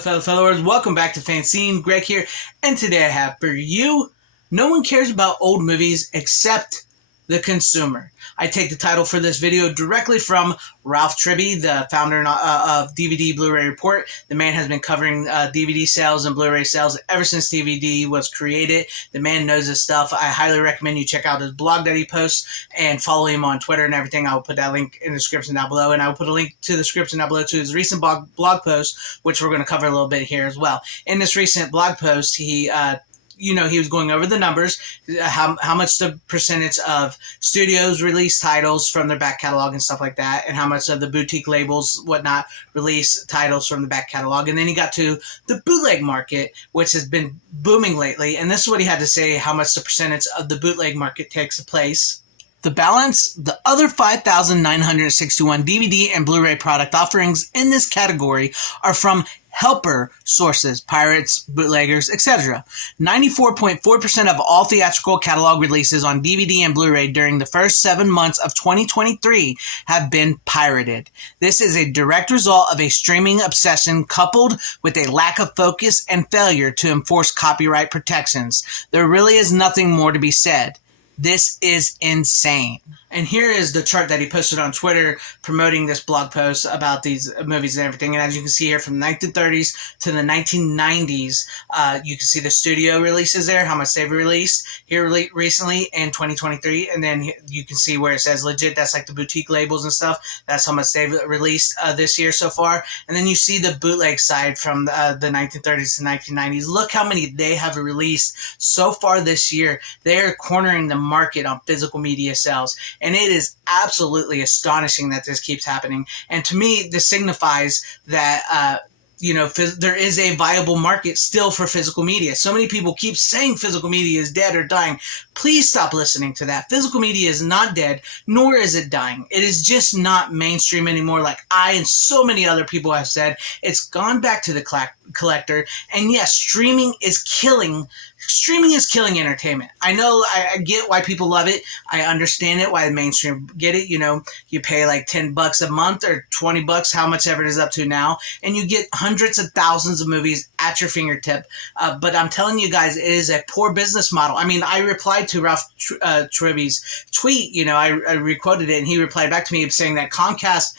fellow followers, welcome back to FanZcene. Greg here, and today I have for you, no one cares about old movies except the consumer. I take the title for this video directly from Ralph Tribby, the founder of DVD Blu-ray Report. The man has been covering DVD sales and Blu-ray sales ever since DVD was created. The man knows his stuff. I highly recommend you check out his blog that he posts and follow him on Twitter and everything. I will put that link in the description down below, and I will put a link to the description down below to his recent blog post, which we're going to cover a little bit here as well. In this recent blog post, he was going over the numbers, how much the percentage of studios release titles from their back catalog and stuff like that, and how much of the boutique labels, whatnot, release titles from the back catalog. And then he got to the bootleg market, which has been booming lately. And this is what he had to say, how much the percentage of the bootleg market takes place. The balance, the other 5,961 DVD and Blu-ray product offerings in this category are from helper sources, pirates, bootleggers, etc. 94.4% of all theatrical catalog releases on DVD and Blu-ray during the first 7 months of 2023 have been pirated. This is a direct result of a streaming obsession coupled with a lack of focus and failure to enforce copyright protections. There really is nothing more to be said. This is insane. And here is the chart that he posted on Twitter promoting this blog post about these movies and everything. And as you can see here, from the 1930s to the 1990s, you can see the studio releases there, how much they've released here recently in 2023. And then you can see where it says legit, that's like the boutique labels and stuff. That's how much they've released this year so far. And then you see the bootleg side from the 1930s to 1990s. Look how many they have released so far this year. They are cornering the market on physical media sales. And it is absolutely astonishing that this keeps happening. And to me, this signifies that, there is a viable market still for physical media. So many people keep saying physical media is dead or dying. Please stop listening to that. Physical media is not dead, nor is it dying. It is just not mainstream anymore, like I and so many other people have said. It's gone back to the collector. And yes, streaming is killing entertainment. I know, I get why people love it. I understand it, why the mainstream get it. You pay like $10 a month or $20, how much ever it is up to now, and you get hundreds of thousands of movies at your fingertip. But I'm telling you guys, it is a poor business model. I mean, I replied to Ralph Tribby's tweet. I requoted it, and he replied back to me saying that Comcast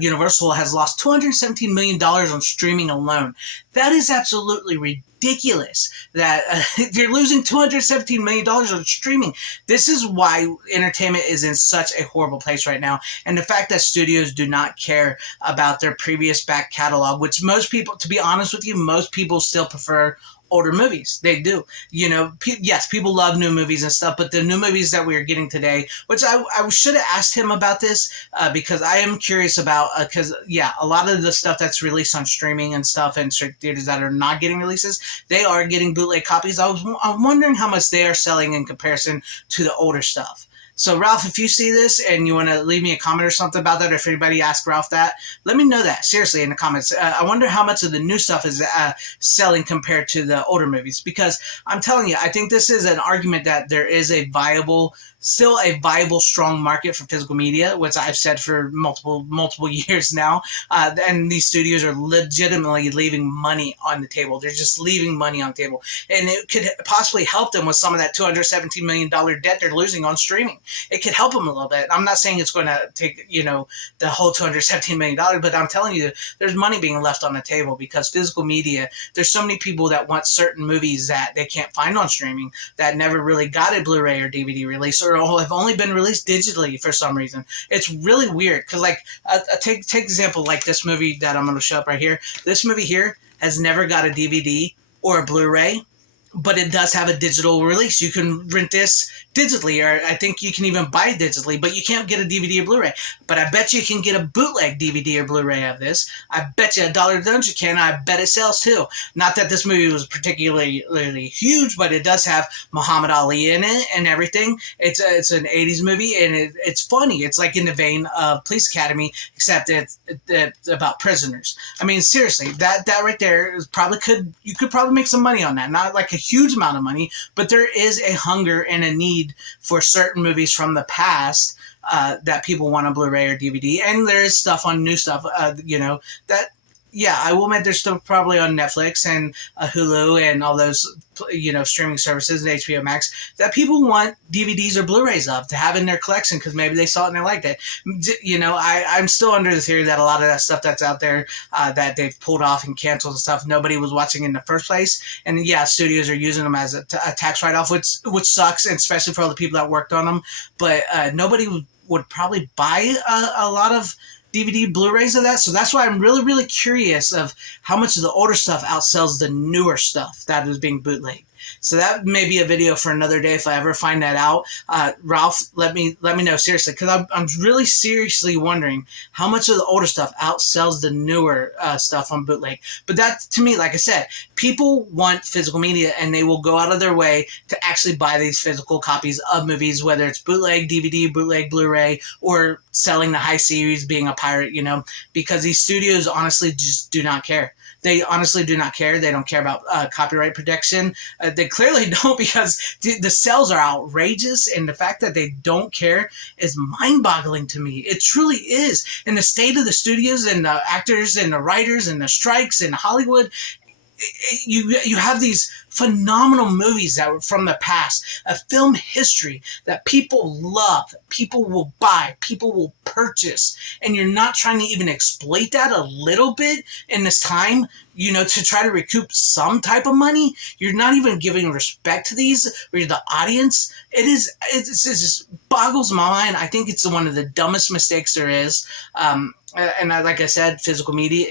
Universal has lost $217 million on streaming alone. That is absolutely ridiculous that they're losing $217 million on streaming. This is why entertainment is in such a horrible place right now. And the fact that studios do not care about their previous back catalog, which most people, to be honest with you, most people still prefer older movies. They do. Yes, people love new movies and stuff, but the new movies that we are getting today, which I should have asked him about this because I am curious about, because, a lot of the stuff that's released on streaming and stuff and straight theaters that are not getting releases, they are getting bootleg copies. I'm wondering how much they are selling in comparison to the older stuff. So, Ralph, if you see this and you want to leave me a comment or something about that, or if anybody asks Ralph that, let me know that, seriously, in the comments. I wonder how much of the new stuff is selling compared to the older movies, because I'm telling you, I think this is an argument that there is still a viable, strong market for physical media, which I've said for multiple years now. And these studios are legitimately leaving money on the table. They're just leaving money on the table. And it could possibly help them with some of that $217 million debt they're losing on streaming. It could help them a little bit. I'm not saying it's going to take, the whole $217 million, but I'm telling you, there's money being left on the table because physical media, there's so many people that want certain movies that they can't find on streaming, that never really got a Blu-ray or DVD release, or have only been released digitally for some reason. It's really weird because, take example like this movie that I'm going to show up right here. This movie here has never got a DVD or a Blu-ray, but it does have a digital release. You can rent this digitally, or I think you can even buy it digitally, but you can't get a DVD or Blu-ray. But I bet you can get a bootleg DVD or Blu-ray of this. I bet you $1 you can. I bet it sells too. Not that this movie was particularly huge, but it does have Muhammad Ali in it and everything. It's an 80s movie, and it's funny. It's like in the vein of Police Academy, except it's about prisoners. I mean, seriously, that right there is you could probably make some money on that. Not like a huge amount of money, but there is a hunger and a need for certain movies from the past that people want on Blu-ray or DVD, and there is stuff on new stuff, that yeah, I will admit they're still probably on Netflix and Hulu and all those, streaming services and HBO Max that people want DVDs or Blu-rays of to have in their collection because maybe they saw it and they liked it. I'm still under the theory that a lot of that stuff that's out there that they've pulled off and canceled and stuff, nobody was watching in the first place. And yeah, studios are using them as a tax write-off, which sucks, and especially for all the people that worked on them. But nobody would probably buy a lot of DVD Blu-rays of that. So that's why I'm really, really curious of how much of the older stuff outsells the newer stuff that is being bootlegged. So that may be a video for another day if I ever find that out. Ralph, let me know seriously, because I'm really seriously wondering how much of the older stuff outsells the newer stuff on bootleg. But that, to me, like I said, people want physical media, and they will go out of their way to actually buy these physical copies of movies, whether it's bootleg DVD, bootleg Blu-ray, or selling the high series, being a pirate, because these studios honestly just do not care. They honestly do not care. They don't care about copyright protection. They clearly don't, because the sales are outrageous, and the fact that they don't care is mind-boggling to me. It truly is. And the state of the studios and the actors and the writers and the strikes in Hollywood, you have these phenomenal movies that were from the past, a film history that people love, people will buy, people will purchase, and you're not trying to even exploit that a little bit in this time, to try to recoup some type of money. You're not even giving respect to these, or the audience. It just boggles my mind. I think it's one of the dumbest mistakes there is. Like I said, physical media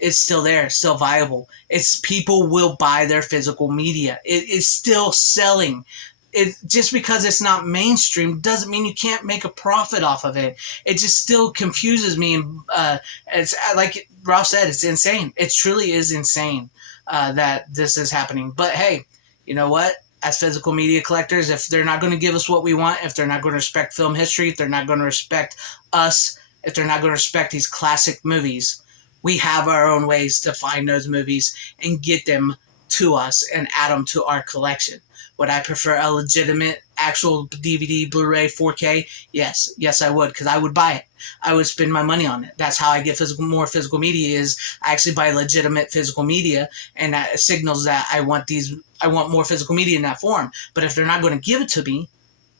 it's still there, still viable. It's people will buy their physical media. It is still selling. It just because it's not mainstream doesn't mean you can't make a profit off of it. It just still confuses me, and it's like Ralph said, it's insane. It truly is insane that this is happening. But hey, you know what? As physical media collectors, if they're not going to give us what we want, if they're not going to respect film history, if they're not going to respect us, if they're not going to respect these classic movies, we have our own ways to find those movies and get them to us and add them to our collection. Would I prefer a legitimate actual DVD, Blu-ray, 4K? Yes, I would, because I would buy it. I would spend my money on it. That's how I get more physical media. Is I actually buy legitimate physical media, and that signals that I want more physical media in that form. But if they're not going to give it to me,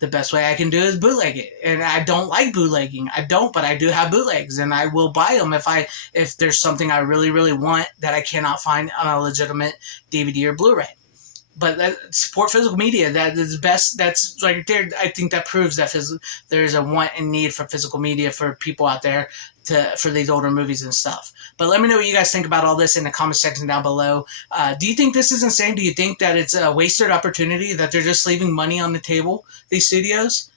the best way I can do is bootleg it. And I don't like bootlegging. But I do have bootlegs, and I will buy them if there's something I really, really want that I cannot find on a legitimate DVD or Blu-ray. But support physical media. That is best. That's like there. I think that proves that there's a want and need for physical media for people out there for these older movies and stuff. But let me know what you guys think about all this in the comment section down below. Do you think this is insane? Do you think that it's a wasted opportunity, that they're just leaving money on the table, these studios?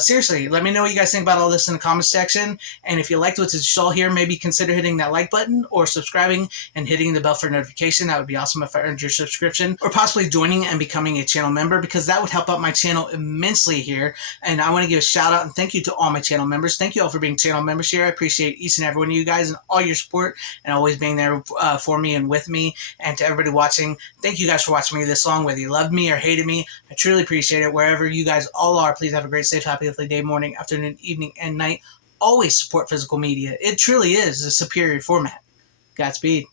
Seriously, let me know what you guys think about all this in the comment section. And if you liked what you saw here, maybe consider hitting that like button or subscribing and hitting the bell for notification. That would be awesome if I earned your subscription, or possibly joining and becoming a channel member, because that would help out my channel immensely here. And I want to give a shout out and thank you to all my channel members. Thank you all for being channel members here. I appreciate each and every one of you guys and all your support and always being there for me and with me. And to everybody watching, thank you guys for watching me this long, whether you loved me or hated me. I truly appreciate it. Wherever you guys all are, please have a great, safe, happy, healthy day, morning, afternoon, evening, and night. Always support physical media. It truly is a superior format. Godspeed.